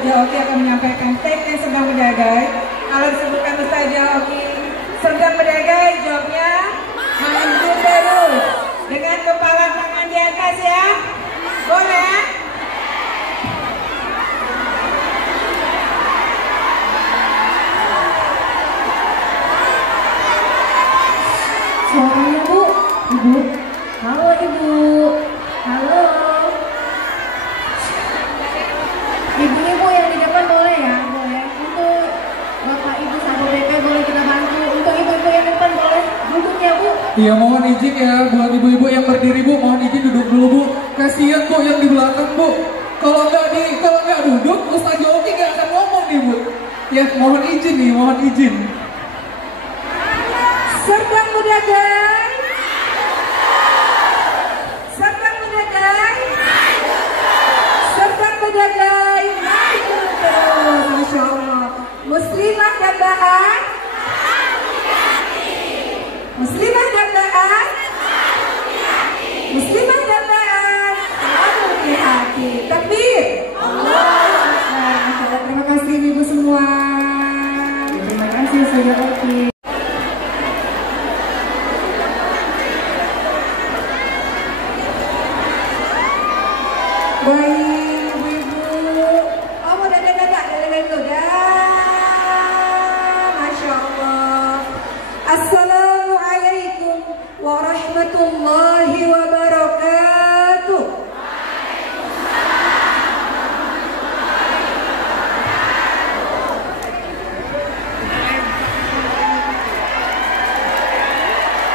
Ustazah Oki akan menyampaikan teks yang sedang berdagai. Kalau disebutkan Ustazah Oki sedang berdagai, jawabnya maju terus dengan kepala tangan di atas ya. Boleh? Suaranya Bu, Ibu. Halo Ibu. Halo. Ibu-ibu yang di depan boleh ya? Boleh. Untuk Bapak Ibu Satpol PP boleh kita bantu. Untuk ibu-ibu yang di depan boleh duduk ya Bu. Iya, mohon izin ya buat ibu-ibu yang berdiri Bu, mohon izin duduk dulu Bu. Kasihan Bu yang di belakang Bu. Kalau nggak duduk, Ustazah Oki nggak akan ngomong nih Bu. Ya, mohon izin nih, mohon izin. Sedang berdagai. Sedang berdagai. Sedang berdagai. Maju terus. Masya Allah. Muslimah gandaan. Muslimah gandaan. Muslimah gandaan. Selalu di hati. Takbir. Allah. Terima kasih ibu semua. Terima kasih Ustazah Oki. Baik, ibu-ibu. Oh, mau dada dulu dah. Masya Allah. Assalamualaikum warahmatullahi wabarakatuh.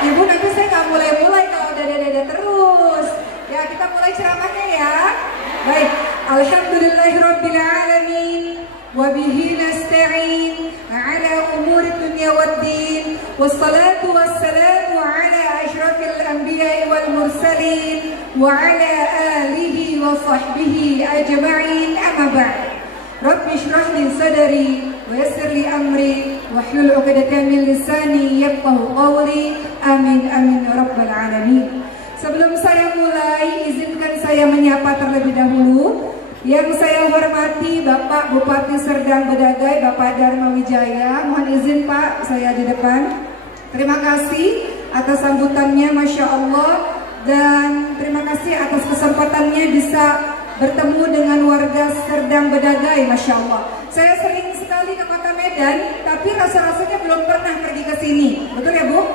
Ibu, nanti saya nggak mulai kalau dada terus. Ya, kita mulai ceramahnya ya. Baik, alhamdulillahirabbil alamin wa bihi nasta'in ala umuri dunya waddin wassalatu wassalamu ala asyrafil anbiya'i wal mursalin wa ala alihi wa sahbihi ajma'in, amma ba'd. Rabbi shrah li sadri wa yassir li amri wahlul 'uqdatam min lisani yafqahu qawli. Amin amin ya rabbal alamin. Sebelum saya mulai, izinkan saya menyapa terlebih dahulu. Yang saya hormati Bapak Bupati Serdang Bedagai, Bapak Dharma Wijaya. Mohon izin Pak, saya di depan. Terima kasih atas sambutannya, Masya Allah. Dan terima kasih atas kesempatannya bisa bertemu dengan warga Serdang Bedagai, Masya Allah. Saya sering sekali ke Kota Medan, tapi rasa-rasanya belum pernah pergi ke sini. Betul ya Bu?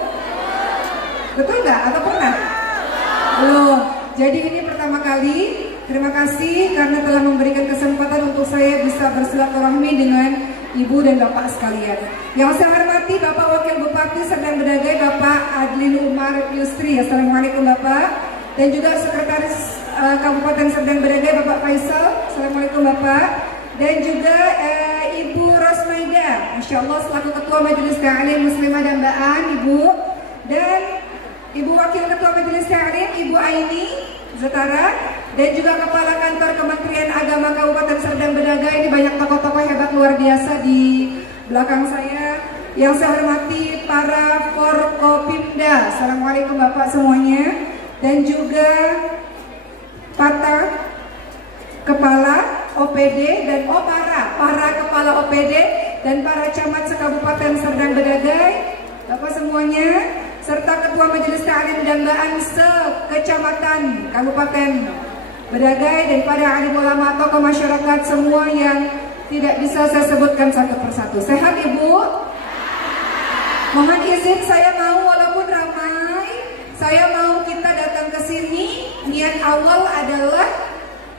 Betul nggak? Atau pernah? Belum. Jadi ini pertama kali. Terima kasih karena telah memberikan kesempatan untuk saya bisa bersilaturahmi dengan Ibu dan Bapak sekalian. Yang saya hormati Bapak Wakil Bupati Serdang Bedagai, Bapak Adlin Umar Yusri. Assalamualaikum Bapak. Dan juga Sekretaris Kabupaten Serdang Bedagai, Bapak Faisal. Assalamualaikum Bapak. Dan juga Ibu Rosmaida, Masya Allah, selaku Ketua Majelis Ta'lim Muslimah Dambaan, Ibu. Dan Ibu Wakil Ketua Majelis Ta'lim, Ibu Aini Zetara, dan juga Kepala Kantor Kementerian Agama Kabupaten Serdang Bedagai. Ini banyak tokoh-tokoh hebat luar biasa di belakang saya. Yang saya hormati para Forkopimda. Assalamualaikum Bapak semuanya. Dan juga para Kepala OPD dan para Kepala OPD dan para camat sekabupaten Serdang Bedagai, Bapak semuanya, serta Ketua Majelis Ta'lim Dambaan sekecamatan Kabupaten Bedagai, dan para alim ulama tokoh masyarakat semua yang tidak bisa saya sebutkan satu persatu. Sehat Ibu? Mohon izin saya mau, walaupun ramai, saya mau kita datang ke sini. Niat awal adalah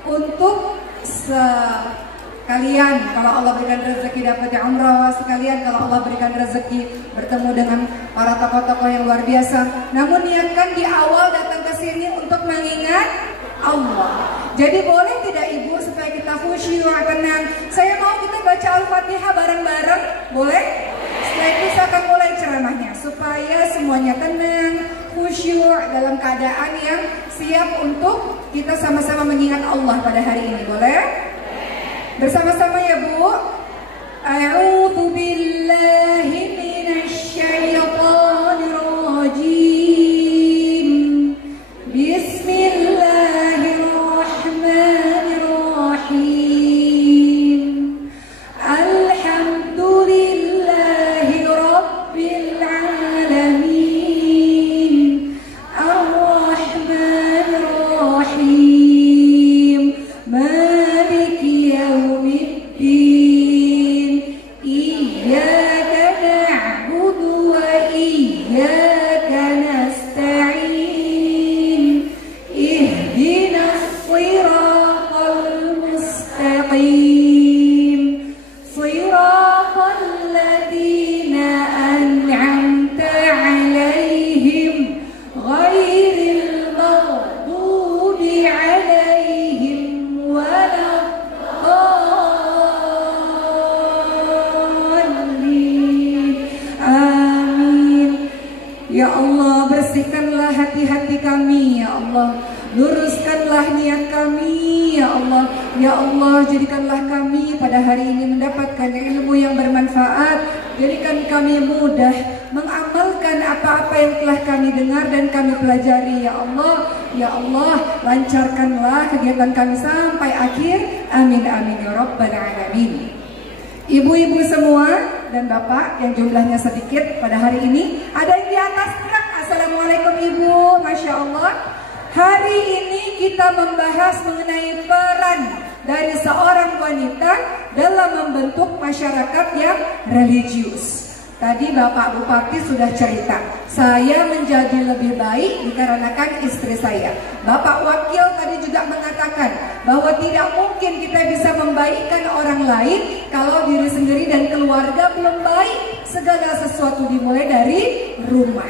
untuk sekalian kalau Allah berikan rezeki dapat umrah, sekalian kalau Allah berikan rezeki bertemu dengan para tokoh-tokoh yang luar biasa. Namun niatkan di awal datang ke sini untuk mengingat Allah. Jadi boleh tidak Ibu supaya kita khusyuk, tenang. Saya mau kita baca Al-Fatihah bareng-bareng, boleh? Setelah itu saya akan mulai ceramahnya supaya semuanya tenang, khusyuk dalam keadaan yang siap untuk kita sama-sama mengingat Allah pada hari ini, boleh? Bersama-sama ya Bu. A'udzu billahi minasy syaithanir rajim. Bismillahirrahmanirrahim. hati kami ya Allah. Luruskanlah niat kami ya Allah. Ya Allah, jadikanlah kami pada hari ini mendapatkan ilmu yang bermanfaat. Jadikan kami mudah mengamalkan apa-apa yang telah kami dengar dan kami pelajari ya Allah. Ya Allah, lancarkanlah kegiatan kami sampai akhir. Amin amin ya rabbal alamin. Ibu-ibu semua dan bapak yang jumlahnya sedikit pada hari ini, ada yang di atas truk. Assalamualaikum ibu, masya Allah. Hari ini kita membahas mengenai peran dari seorang wanita dalam membentuk masyarakat yang religius. Tadi Bapak Bupati sudah cerita, saya menjadi lebih baik dikarenakan istri saya. Bapak Wakil tadi juga mengatakan bahwa tidak mungkin kita bisa membaikkan orang lain kalau diri sendiri dan keluarga belum baik. Segala sesuatu dimulai dari rumah.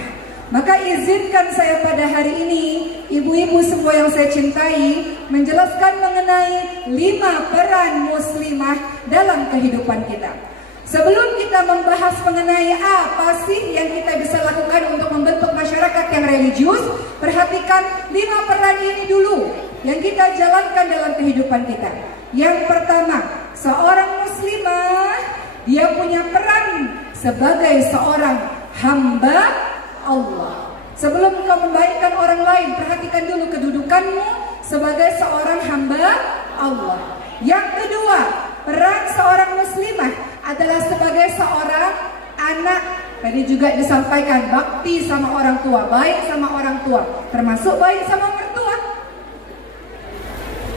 Maka izinkan saya pada hari ini, ibu-ibu semua yang saya cintai, menjelaskan mengenai 5 peran muslimah dalam kehidupan kita. Sebelum kita membahas mengenai apa sih yang kita bisa lakukan untuk membentuk masyarakat yang religius, perhatikan 5 peran ini dulu yang kita jalankan dalam kehidupan kita. Yang pertama, seorang muslimah, dia punya peran sebagai seorang hamba Allah. Sebelum kau membaikkan orang lain, perhatikan dulu kedudukanmu sebagai seorang hamba Allah. Yang kedua, peran seorang muslimah adalah sebagai seorang anak. Tadi juga disampaikan, bakti sama orang tua, baik sama orang tua, termasuk baik sama mertua.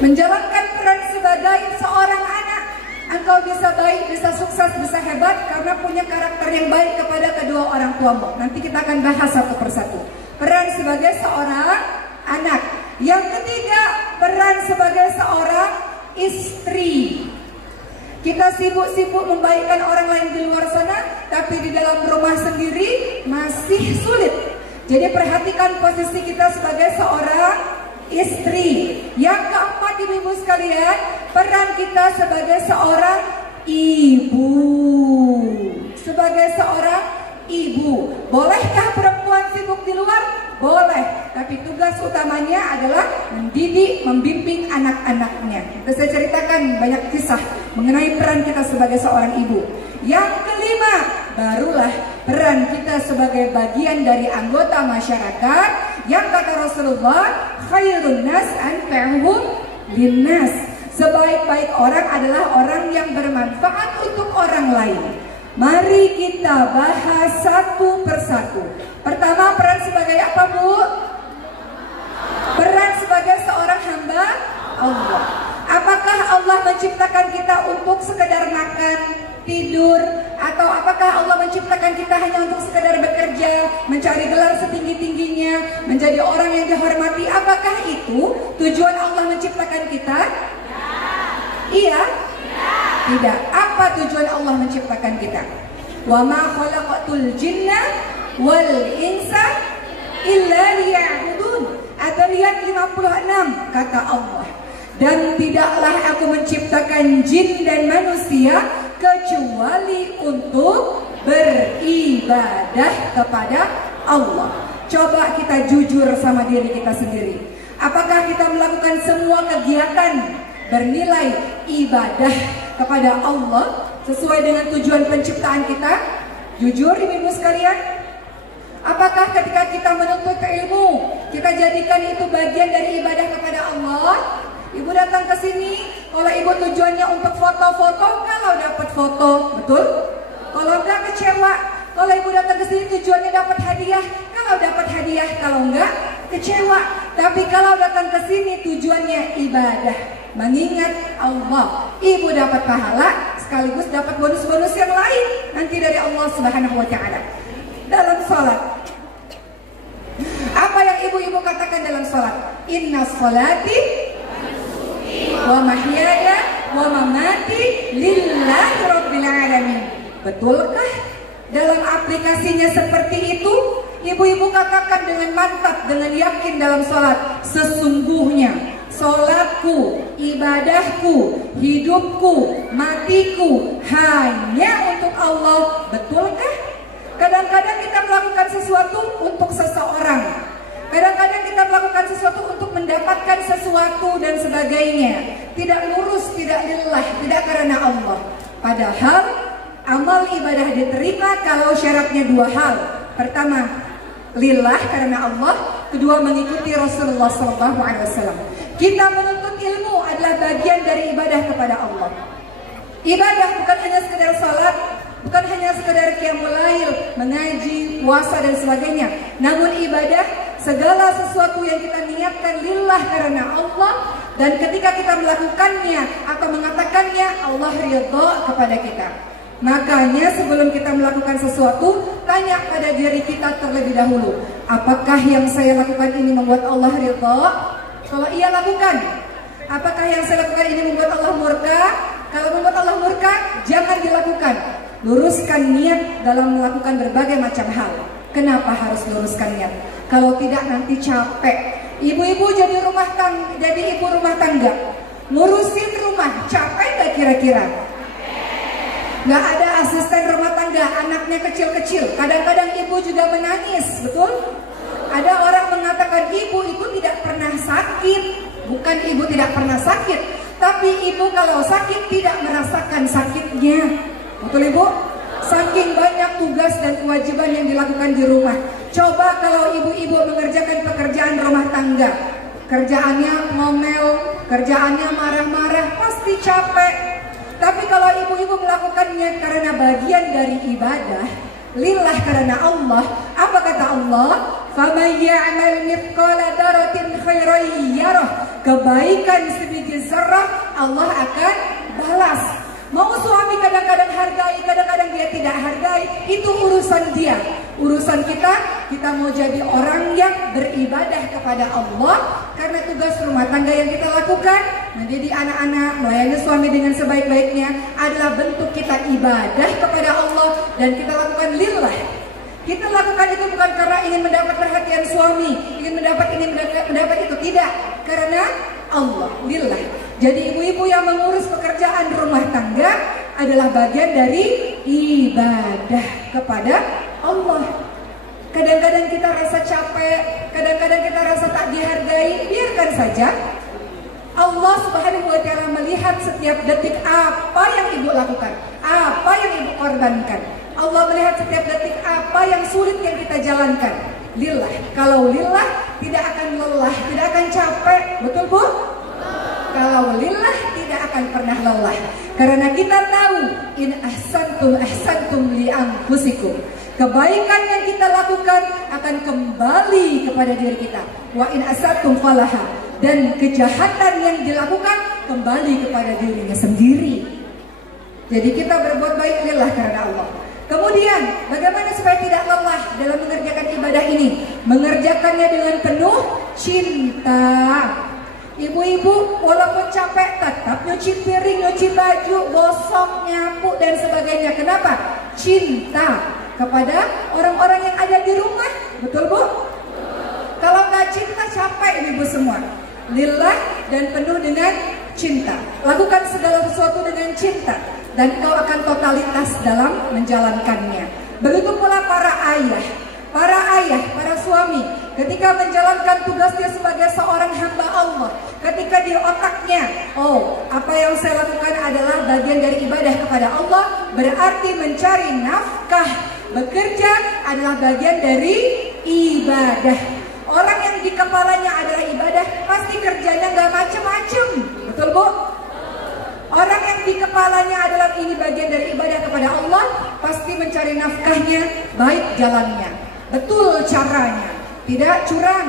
Menjalankan peran sebagai seorang anak, engkau bisa baik, bisa sukses, bisa hebat karena punya karakter yang baik kepada kedua orang tuamu. Nanti kita akan bahas satu persatu. Peran sebagai seorang anak. Yang ketiga, peran sebagai seorang istri. Kita sibuk-sibuk membaikkan orang lain di luar sana, tapi di dalam rumah sendiri masih sulit. Jadi perhatikan posisi kita sebagai seorang istri. Yang keempat, ibu-ibu sekalian, peran kita sebagai seorang ibu. Sebagai seorang ibu. Bolehkah perempuan sibuk di luar? Boleh. Tapi tugas utamanya adalah mendidik, membimbing anak-anaknya. Saya ceritakan banyak kisah mengenai peran kita sebagai seorang ibu. Yang kelima, barulah peran kita sebagai bagian dari anggota masyarakat yang kata Rasulullah, khairun nas anfa'uhum linnas. Sebaik-baik orang adalah orang yang bermanfaat untuk orang lain. Mari kita bahas satu persatu. Pertama, peran sebagai apa, Bu? Peran sebagai seorang hamba Allah. Apakah Allah menciptakan kita untuk sekedar makan, tidur, atau apakah Allah menciptakan kita hanya untuk sekedar bekerja, mencari gelar setinggi-tingginya, menjadi orang yang dihormati? Apakah itu tujuan Allah menciptakan kita? Iya? Tidak. Apa tujuan Allah menciptakan kita? Wa ma khalaqatul jinna wal insa illa liya'budun. At-Tauriyat 56 kata Allah. Dan tidaklah aku menciptakan jin dan manusia kecuali untuk beribadah kepada Allah. Coba kita jujur sama diri kita sendiri. Apakah kita melakukan semua kegiatan bernilai ibadah kepada Allah sesuai dengan tujuan penciptaan kita? Jujur ibu-ibu sekalian. Apakah ketika kita menuntut ilmu, kita jadikan itu bagian dari ibadah kepada Allah? Ibu datang ke sini, kalau ibu tujuannya untuk foto-foto, kalau dapat foto, betul? Kalau enggak kecewa. Kalau ibu datang ke sini tujuannya dapat hadiah, kalau dapat hadiah, kalau enggak kecewa. Tapi kalau datang ke sini tujuannya ibadah, mengingat Allah, ibu dapat pahala sekaligus dapat bonus-bonus yang lain nanti dari Allah Subhanahu wa Ta'ala. Dalam sholat, apa yang ibu-ibu katakan dalam sholat? Inna sholati wa mahyaya wa mamati lillahi rabbil alamin. Betulkah dalam aplikasinya seperti itu? Ibu-ibu katakan dengan mantap, dengan yakin dalam sholat, sesungguhnya sholatku, ibadahku, hidupku, matiku hanya untuk Allah. Betulkah? Kadang-kadang kita melakukan sesuatu untuk seseorang. Kadang-kadang kita melakukan sesuatu untuk mendapatkan sesuatu dan sebagainya. Tidak lurus, tidak lillah, tidak karena Allah. Padahal amal ibadah diterima kalau syaratnya dua hal. Pertama, lillah karena Allah. Kedua, mengikuti Rasulullah SAW. Kita menuntut ilmu adalah bagian dari ibadah kepada Allah. Ibadah bukan hanya sekedar salat, bukan hanya sekedar qiyamul lail, mengaji, puasa dan sebagainya. Namun ibadah segala sesuatu yang kita niatkan lillah karena Allah, dan ketika kita melakukannya atau mengatakannya, Allah ridha kepada kita. Makanya sebelum kita melakukan sesuatu, tanya pada diri kita terlebih dahulu, apakah yang saya lakukan ini membuat Allah ridha? Kalau iya, lakukan. Apakah yang saya lakukan ini membuat Allah murka? Kalau membuat Allah murka, jangan dilakukan. Luruskan niat dalam melakukan berbagai macam hal. Kenapa harus luruskan niat? Kalau tidak nanti capek. Ibu-ibu jadi ibu rumah tangga, ngurusin rumah, capek gak kira-kira? Gak ada asisten rumah tangga, anaknya kecil-kecil. Kadang-kadang ibu juga menangis, betul? Ada orang mengatakan ibu itu tidak pernah sakit. Bukan ibu tidak pernah sakit, tapi ibu kalau sakit tidak merasakan sakitnya. Betul ibu? Saking banyak tugas dan kewajiban yang dilakukan di rumah. Coba kalau ibu-ibu mengerjakan pekerjaan rumah tangga, kerjaannya ngomel, kerjaannya marah-marah, pasti capek. Tapi kalau ibu-ibu melakukannya karena bagian dari ibadah, lillah karena Allah, apa kata Allah? فَمَنْ يَعْمَلْ مِثْقَالَ ذَرَّةٍ خَيْرًا يَرَهُ. Kebaikan sebiji zarah Allah akan balas. Mau suami kadang-kadang hargai, kadang-kadang dia tidak hargai, itu urusan dia. Urusan kita mau jadi orang yang beribadah kepada Allah karena tugas rumah tangga yang kita lakukan, menjadi anak-anak, melayani suami dengan sebaik-baiknya adalah bentuk kita ibadah kepada Allah, dan kita lakukan lillah. Kita lakukan itu bukan karena ingin mendapat perhatian suami, ingin mendapat ini, mendapat itu, tidak, karena Allah, lillah. Jadi ibu-ibu yang mengurus pekerjaan rumah tangga adalah bagian dari ibadah kepada Allah. Kadang-kadang kita rasa capek, kadang-kadang kita rasa tak dihargai, biarkan saja. Allah Subhanahu wa Ta'ala melihat setiap detik apa yang ibu lakukan, apa yang ibu korbankan. Allah melihat setiap detik apa yang sulit yang kita jalankan. Lillah. Kalau lillah tidak akan lelah, tidak akan capek, betul Bu? Kalau lillah tidak akan pernah lelah. Karena kita tahu in ahsantum li anfusikum. Kebaikan yang kita lakukan akan kembali kepada diri kita. Wa in asatum falaha. Dan kejahatan yang dilakukan kembali kepada dirinya sendiri. Jadi kita berbuat baik lillah karena Allah. Kemudian bagaimana supaya tidak lelah dalam mengerjakan ibadah ini? Mengerjakannya dengan penuh cinta. Ibu-ibu walaupun capek tetap nyuci piring, nyuci baju, gosok, nyapu dan sebagainya. Kenapa? Cinta kepada orang-orang yang ada di rumah. Betul Bu? Kalau nggak cinta capek ibu semua. Lillah dan penuh dengan cinta. Lakukan segala sesuatu dengan cinta, dan kau akan totalitas dalam menjalankannya. Begitu pula para ayah, para suami, ketika menjalankan tugasnya sebagai seorang hamba Allah, ketika di otaknya, oh, apa yang saya lakukan adalah bagian dari ibadah kepada Allah, berarti mencari nafkah, bekerja adalah bagian dari ibadah. Orang yang di kepalanya adalah ibadah, pasti kerjanya nggak macem-macem, betul Bu? Orang yang di kepalanya adalah ini bagian dari ibadah kepada Allah, pasti mencari nafkahnya, baik jalannya, betul caranya, tidak curang,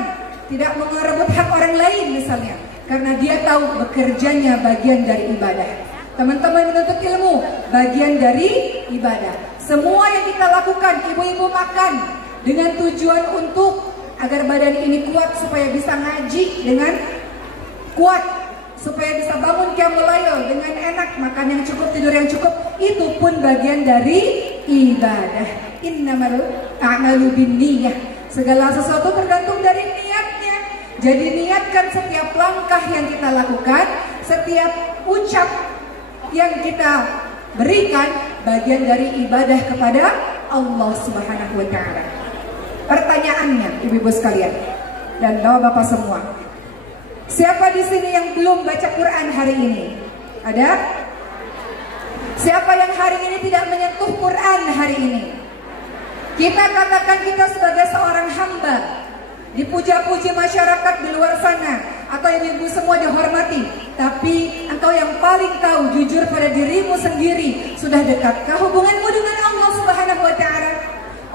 tidak merebut hak orang lain misalnya, karena dia tahu bekerjanya bagian dari ibadah. Teman-teman menuntut ilmu, bagian dari ibadah. Semua yang kita lakukan, ibu-ibu makan dengan tujuan untuk agar badan ini kuat supaya bisa ngaji dengan kuat, supaya bisa bangun qiyamul lail dengan enak, makan yang cukup, tidur yang cukup, itu pun bagian dari ibadah. Innamal a'malu binniyah. Segala sesuatu tergantung dari niatnya. Jadi niatkan setiap langkah yang kita lakukan, setiap ucap yang kita berikan bagian dari ibadah kepada Allah Subhanahu wa Ta'ala. Pertanyaannya, ibu-ibu sekalian, dan bapak-bapak semua. Siapa di sini yang belum baca Quran hari ini? Ada? Siapa yang hari ini tidak menyentuh Quran hari ini? Kita katakan kita sebagai seorang hamba, dipuja-puji masyarakat di luar sana, atau ibu-ibu semua dihormati, tapi engkau yang paling tahu jujur pada dirimu sendiri, sudah dekatkah hubunganmu dengan Allah Subhanahu wa Ta'ala?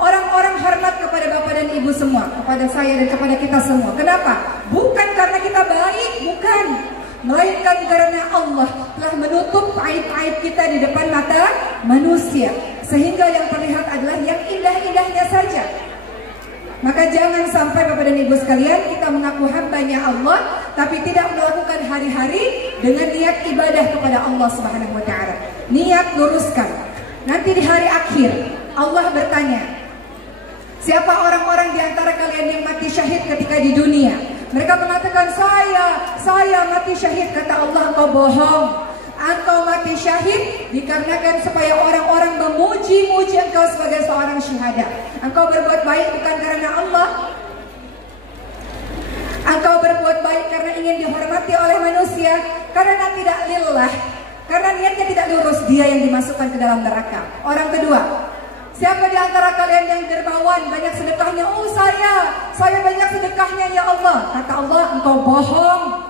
Orang-orang hormat kepada bapak dan ibu semua, kepada saya dan kepada kita semua. Kenapa? Bukan karena kita baik, bukan, melainkan karena Allah telah menutup aib-aib kita di depan mata manusia, sehingga yang terlihat adalah yang indah-indahnya saja. Maka jangan sampai bapak dan ibu sekalian kita mengaku hambanya Allah, tapi tidak melakukan hari-hari dengan niat ibadah kepada Allah Subhanahu wa Ta'ala. Niat luruskan. Nanti di hari akhir Allah bertanya, siapa orang-orang di antara kalian yang mati syahid ketika di dunia? Mereka mengatakan, saya mati syahid. Kata Allah, engkau bohong. Engkau mati syahid dikarenakan supaya orang-orang memuji-muji engkau sebagai seorang syuhada. Engkau berbuat baik bukan karena Allah. Engkau berbuat baik karena ingin dihormati oleh manusia, karena tidak lillah, karena niatnya tidak lurus, dia yang dimasukkan ke dalam neraka. Orang kedua, siapa di antara kalian yang dermawan, banyak sedekahnya? Oh, saya banyak sedekahnya ya Allah. Kata Allah, engkau bohong.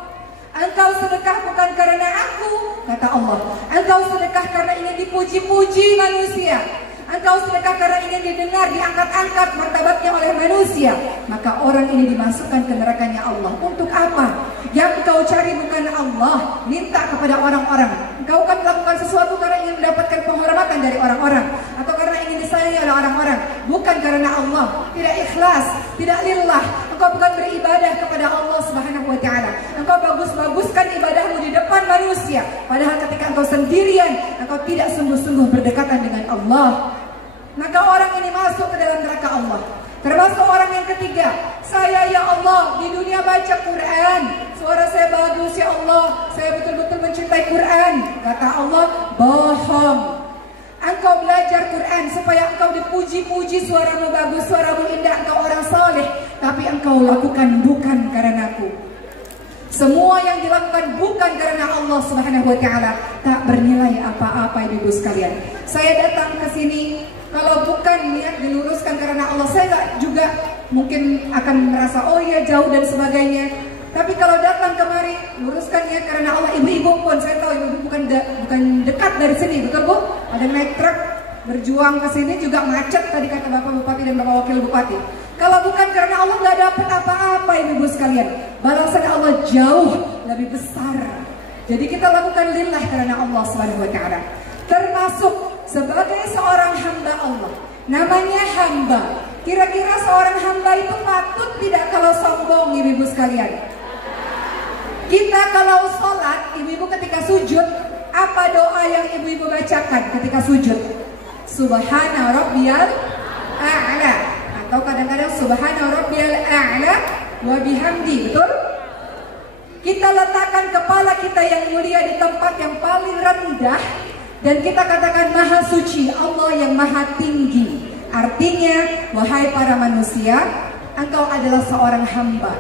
Engkau sedekah bukan karena aku, kata Allah. Engkau sedekah karena ingin dipuji-puji manusia. Engkau sedekah karena ingin didengar, diangkat-angkat martabatnya oleh manusia. Maka orang ini dimasukkan ke nerakanya Allah. Untuk apa? Yang engkau cari bukan Allah, minta kepada orang-orang. Engkau kan melakukan sesuatu karena ingin mendapatkan penghormatan dari orang-orang, atau karena ingin disayangi oleh orang-orang, bukan karena Allah. Tidak ikhlas, tidak lillah. Engkau bukan beribadah kepada Allah Subhanahu wa Ta'ala. Engkau bagus-baguskan ibadahmu di depan manusia, padahal ketika engkau sendirian, engkau tidak sungguh-sungguh berdekatan dengan Allah. Maka orang ini masuk ke dalam neraka Allah. Termasuk orang yang ketiga, saya ya Allah di dunia baca Quran, suara saya bagus ya Allah, saya betul-betul mencintai Quran. Kata Allah, bohong. Engkau belajar Quran supaya engkau dipuji-puji, suaramu bagus, suaramu indah, engkau orang saleh, tapi engkau lakukan bukan karenaku. Semua yang dilakukan bukan karena Allah Subhanahu wa Ta'ala tak bernilai apa-apa, ibu sekalian. Saya datang ke sini kalau bukan niat diluruskan karena Allah, saya juga mungkin akan merasa oh iya jauh dan sebagainya. Tapi kalau datang kemari luruskan niat karena Allah. Ibu-ibu pun saya tahu ibu bukan dekat dari sini, betul Bu? Ada naik truk berjuang ke sini juga macet tadi kata Bapak Bupati dan Bapak Wakil Bupati. Kalau bukan karena Allah nggak dapat apa-apa ibu sekalian. Balasan Allah jauh lebih besar. Jadi kita lakukan lillah karena Allah Subhanahu wa Ta'ala. Termasuk sebagai seorang hamba Allah. Namanya hamba. Kira-kira seorang hamba itu patut tidak kalau sombong ibu sekalian? Kita kalau sholat, ibu-ibu ketika sujud, apa doa yang ibu-ibu bacakan ketika sujud? Subhana rabbiyal a'la, atau kadang-kadang subhana rabbiyal a'la wa bihamdi, betul? Kita letakkan kepala kita yang mulia di tempat yang paling rendah, dan kita katakan maha suci Allah yang maha tinggi. Artinya, wahai para manusia, engkau adalah seorang hamba.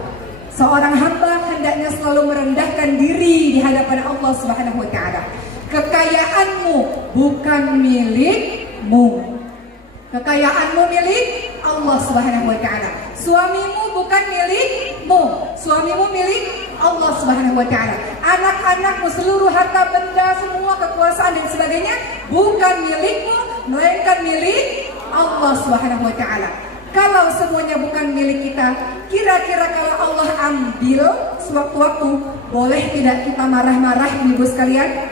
Seorang hamba hendaknya selalu merendahkan diri di hadapan Allah Subhanahu wa Ta'ala. Kekayaanmu bukan milikmu. Kekayaanmu milik Allah Subhanahu wa Ta'ala. Suamimu bukan milikmu. Suamimu milik Allah Subhanahu wa Ta'ala. Anak-anakmu, seluruh harta benda, semua kekuasaan dan sebagainya bukan milikmu, melainkan milik Allah Subhanahu wa Ta'ala. Kalau semuanya bukan milik kita, kira-kira kalau Allah ambil sewaktu-waktu, boleh tidak kita marah-marah ibu sekalian?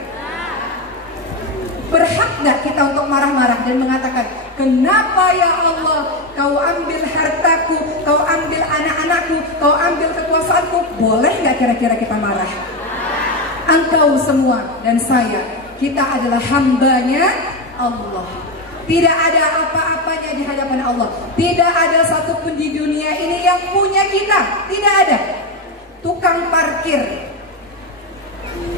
Berhak gak kita untuk marah-marah dan mengatakan, kenapa ya Allah kau ambil hartaku, kau ambil anak-anakku, kau ambil kekuasaanku? Boleh gak kira-kira kita marah? Engkau semua dan saya, kita adalah hambanya Allah. Tidak ada apa-apanya di hadapan Allah. Tidak ada satupun di dunia ini yang punya kita. Tidak ada. Tukang parkir.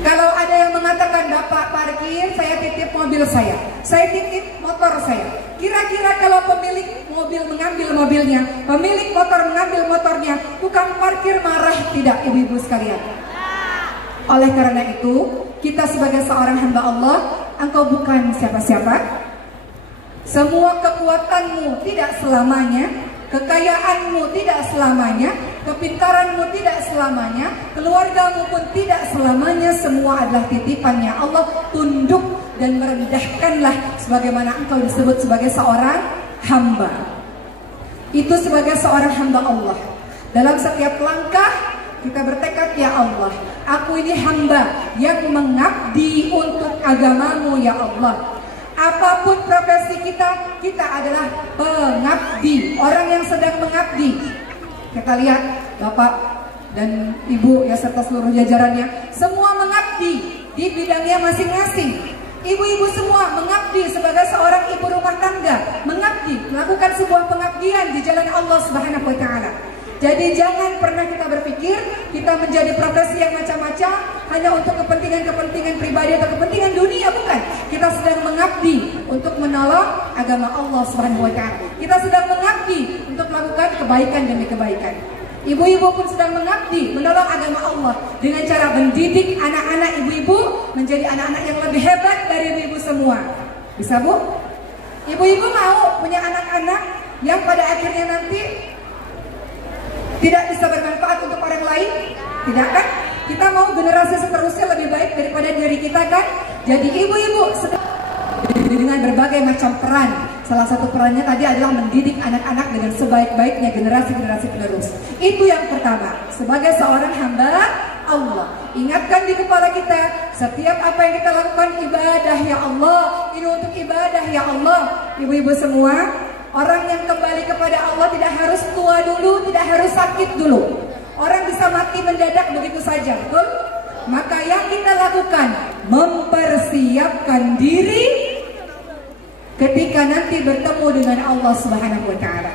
Kalau ada yang mengatakan, Bapak parkir, saya titip mobil saya titip motor saya. Kira-kira kalau pemilik mobil mengambil mobilnya, pemilik motor mengambil motornya, tukang parkir marah tidak, ibu-ibu sekalian? Oleh karena itu, kita sebagai seorang hamba Allah, engkau bukan siapa-siapa. Semua kekuatanmu tidak selamanya, kekayaanmu tidak selamanya, kepintaranmu tidak selamanya, keluargamu pun tidak selamanya. Semua adalah titipannya Allah. Tunduk dan merendahkanlah sebagaimana engkau disebut sebagai seorang hamba. Itu sebagai seorang hamba Allah. Dalam setiap langkah kita bertekad, ya Allah, aku ini hamba yang mengabdi untuk agamamu ya Allah. Apapun profesi kita, kita adalah pengabdi, orang yang sedang mengabdi. Kita lihat Bapak dan Ibu ya serta seluruh jajarannya, semua mengabdi di bidangnya masing-masing. Ibu-ibu semua mengabdi sebagai seorang ibu rumah tangga, mengabdi, melakukan sebuah pengabdian di jalan Allah Subhanahu wa taala. Jadi jangan pernah kita berpikir kita menjadi profesi yang macam-macam hanya untuk kepentingan-kepentingan pribadi atau kepentingan dunia, bukan. Kita sedang mengabdi untuk menolong agama Allah Subhanahu wa taala. Kita sedang mengabdi untuk melakukan kebaikan demi kebaikan. Ibu-ibu pun sedang mengabdi menolong agama Allah dengan cara mendidik anak-anak ibu-ibu menjadi anak-anak yang lebih hebat dari ibu-ibu semua. Bisa, Bu? Ibu-ibu mau punya anak-anak yang pada akhirnya nanti tidak bisa bermanfaat untuk orang lain? Tidak kan? Kita mau generasi seterusnya lebih baik daripada diri kita kan? Jadi ibu-ibu sedang dengan berbagai macam peran. Salah satu perannya tadi adalah mendidik anak-anak dengan sebaik-baiknya generasi-generasi penerus. Itu yang pertama. Sebagai seorang hamba Allah, ingatkan di kepala kita, setiap apa yang kita lakukan ibadah ya Allah. Ini untuk ibadah ya Allah. Ibu-ibu semua, orang yang kembali kepada Allah tidak harus tua dulu, tidak harus sakit dulu. Orang bisa mati mendadak begitu saja, betul? Maka yang kita lakukan, mempersiapkan diri ketika nanti bertemu dengan Allah Subhanahu wa taala.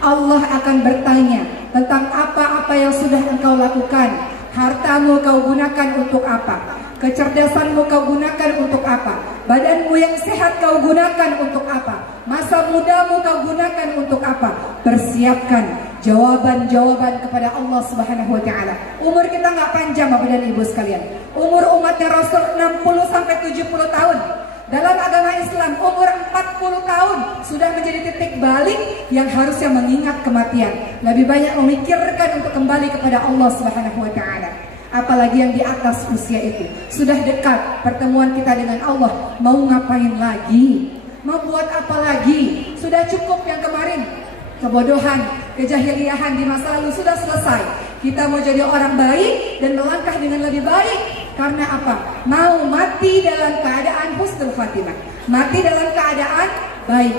Allah akan bertanya tentang apa-apa yang sudah engkau lakukan. Hartamu kau gunakan untuk apa? Kecerdasanmu kau gunakan untuk apa? Badanmu yang sehat kau gunakan untuk apa? Masa mudamu kau gunakan untuk apa? Persiapkan jawaban-jawaban kepada Allah Subhanahu wa taala. Umur kita nggak panjang Bapak dan Ibu sekalian. Umur umatnya Rasul 60 sampai 70 tahun. Dalam agama Islam umur 40 tahun sudah menjadi titik balik yang harusnya mengingat kematian. Lebih banyak memikirkan untuk kembali kepada Allah Subhanahu wa taala. Apalagi yang di atas usia itu. Sudah dekat pertemuan kita dengan Allah. Mau ngapain lagi? Mau buat apa lagi? Sudah cukup yang kemarin. Kebodohan, kejahiliahan di masa lalu sudah selesai. Kita mau jadi orang baik dan melangkah dengan lebih baik. Karena apa? Mau mati dalam keadaan husnul khatimah. Mati dalam keadaan baik.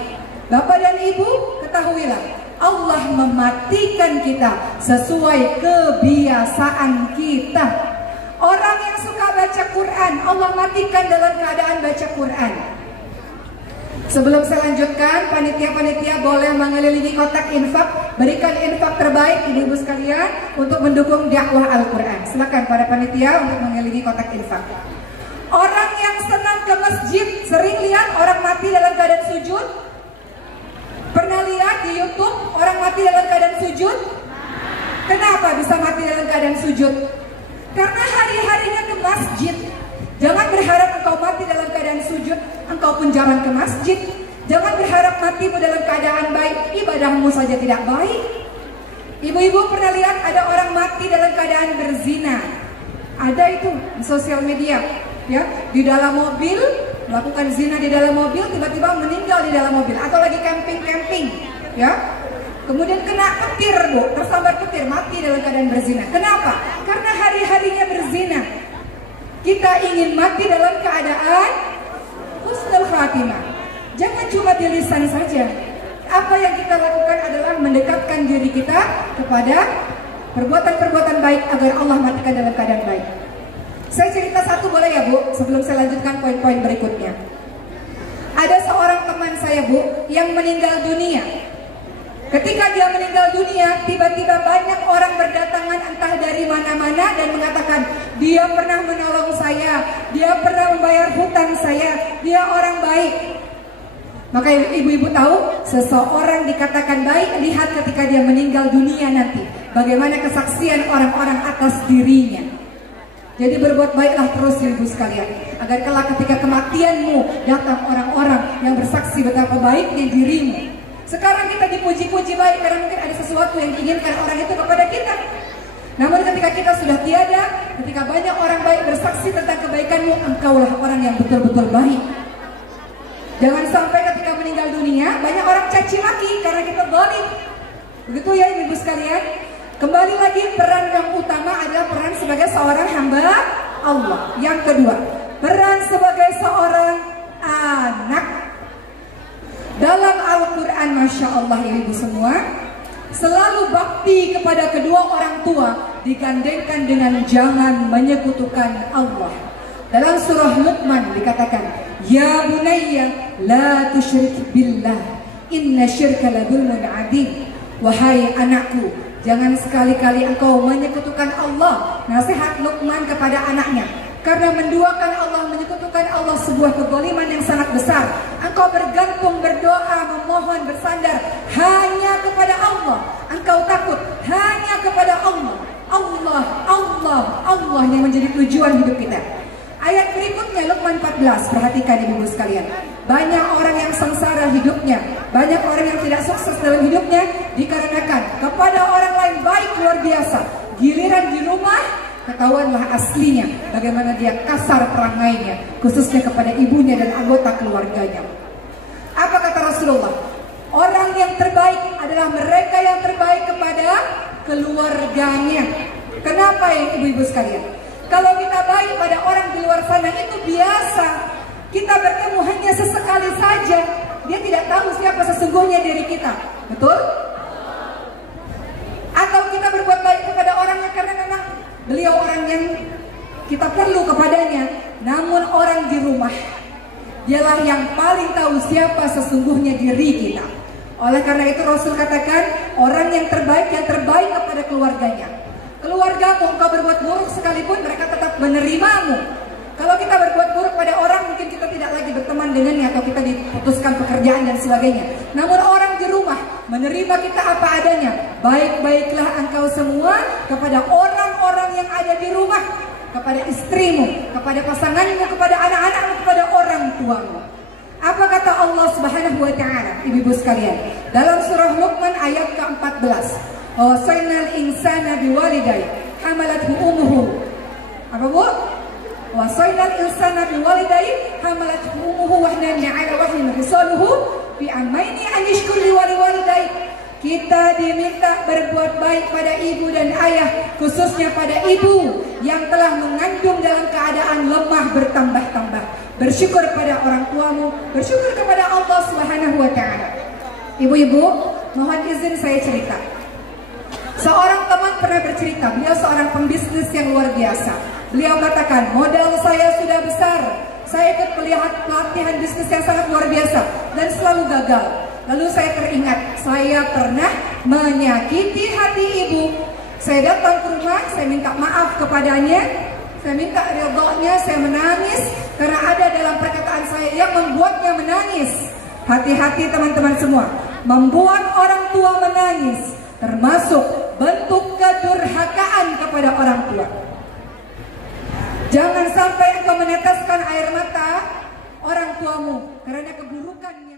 Bapak dan Ibu, ketahuilah, Allah mematikan kita sesuai kebiasaan kita. Orang yang suka baca Quran, Allah matikan dalam keadaan baca Quran. Sebelum saya lanjutkan, panitia-panitia boleh mengelilingi kotak infak. Berikan infak terbaik ibu-ibu sekalian untuk mendukung dakwah Al-Quran. Silakan para panitia untuk mengelilingi kotak infak. Orang yang senang ke masjid, sering lihat orang mati dalam keadaan sujud? Pernah lihat di YouTube orang mati dalam keadaan sujud? Kenapa bisa mati dalam keadaan sujud? Karena hari-harinya ke masjid. Jangan berharap engkau mati dalam keadaan sujud, engkau pun jarang ke masjid. Jangan berharap matimu dalam keadaan baik, ibadahmu saja tidak baik. Ibu-ibu pernah lihat ada orang mati dalam keadaan berzina? Ada itu di sosial media, ya, di dalam mobil melakukan zina di dalam mobil, tiba-tiba meninggal di dalam mobil, atau lagi camping, ya. Kemudian kena petir, Bu, tersambar petir, mati dalam keadaan berzina. Kenapa? Karena hari-harinya berzina. Kita ingin mati dalam keadaan husnul khatimah. Jangan cuma di lisan saja. Apa yang kita lakukan adalah mendekatkan diri kita kepada perbuatan-perbuatan baik agar Allah matikan dalam keadaan baik. Saya cerita satu boleh ya Bu, sebelum saya lanjutkan poin-poin berikutnya. Ada seorang teman saya Bu yang meninggal dunia. Ketika dia meninggal dunia, tiba-tiba banyak orang berdatangan entah dari mana-mana dan mengatakan, dia pernah menolong saya, dia pernah membayar hutang saya, dia orang baik. Maka ibu-ibu tahu, seseorang dikatakan baik lihat ketika dia meninggal dunia nanti, bagaimana kesaksian orang-orang atas dirinya. Jadi berbuat baiklah terus ibu sekalian, agar kelak ketika kematianmu datang orang-orang yang bersaksi betapa baiknya dirimu. Sekarang kita dipuji-puji baik karena mungkin ada sesuatu yang diinginkan orang itu kepada kita. Namun ketika kita sudah tiada, ketika banyak orang baik bersaksi tentang kebaikanmu, engkaulah orang yang betul-betul baik. Jangan sampai ketika meninggal dunia banyak orang caci maki karena kita zalim. Begitu ya ibu sekalian. Kembali lagi, peran yang utama adalah peran sebagai seorang hamba Allah. Yang kedua, peran sebagai seorang anak. Dalam Al-Quran, Masya Allah ibu semua, selalu bakti kepada kedua orang tua digandengkan dengan jangan menyekutukan Allah. Dalam surah Luqman dikatakan, Ya bunayya la tusyrik billah, inna syirka la dzulmun adzim. Wahai anakku, jangan sekali-kali engkau menyekutukan Allah. Nasihat Luqman kepada anaknya, karena menduakan Allah, menyekutukan Allah sebuah kezaliman yang sangat besar. Engkau bergantung, berdoa, memohon, bersandar hanya kepada Allah. Engkau takut hanya kepada Allah. Allah yang menjadi tujuan hidup kita. Ayat berikutnya Luqman 14, perhatikan ibu sekalian. Banyak orang yang sengsara hidupnya, banyak orang yang tidak sukses dalam hidupnya dikarenakan kepada orang lain baik luar biasa. Giliran di rumah, ketahuanlah aslinya bagaimana dia kasar perangainya, khususnya kepada ibunya dan anggota keluarganya. Apa kata Rasulullah? Orang yang terbaik adalah mereka yang terbaik kepada keluarganya. Kenapa ya ibu-ibu sekalian? Kalau kita baik pada orang di luar sana itu biasa. Kita bertemu hanya sesekali saja. Dia tidak tahu siapa sesungguhnya diri kita. Betul? Atau kita berbuat baik kepada orangnya karena memang beliau orang yang kita perlu kepadanya. Namun orang di rumah, dialah yang paling tahu siapa sesungguhnya diri kita. Oleh karena itu Rasul katakan, orang yang terbaik kepada keluarganya. Keluargamu, engkau berbuat buruk sekalipun mereka tetap menerimamu. Kalau kita berbuat buruk pada orang, mungkin kita tidak lagi berteman dengannya, atau kita diputuskan pekerjaan dan sebagainya. Namun orang di rumah menerima kita apa adanya. Baik-baiklah engkau semua kepada orang-orang yang ada di rumah, kepada istrimu, kepada pasanganmu, kepada anak-anakmu, kepada orang tuamu. Apa kata Allah Subhanahu wa taala, ibu-ibu sekalian? Dalam surah Luqman ayat ke-14. Wasainal insana biwalidayhi hamalathu ummuhu. Apa bu? Wasainal insana biwalidayhi hamalathu ummuhu wahnan 'ala wahnin fisaluhu fi amaini an yashkur li walidayhi. Kita diminta berbuat baik pada ibu dan ayah, khususnya pada ibu yang telah mengandung dalam keadaan lemah bertambah-tambah. Bersyukur pada orang tuamu, bersyukur kepada Allah Subhanahu wa taala. Ibu-ibu, mohon izin saya cerita. Seorang teman pernah bercerita, beliau seorang pembisnis yang luar biasa. Beliau katakan, modal saya sudah besar, saya ikut melihat pelatihan bisnis yang sangat luar biasa dan selalu gagal. Lalu saya teringat, saya pernah menyakiti hati ibu. Saya datang ke rumah, saya minta maaf kepadanya, saya minta ridhonya, saya menangis karena ada dalam perkataan saya yang membuatnya menangis. Hati-hati teman-teman semua, membuat orang tua menangis termasuk bentuk kedurhakaan kepada orang tua. Jangan sampai engkau meneteskan air mata orang tuamu karena keburukannya.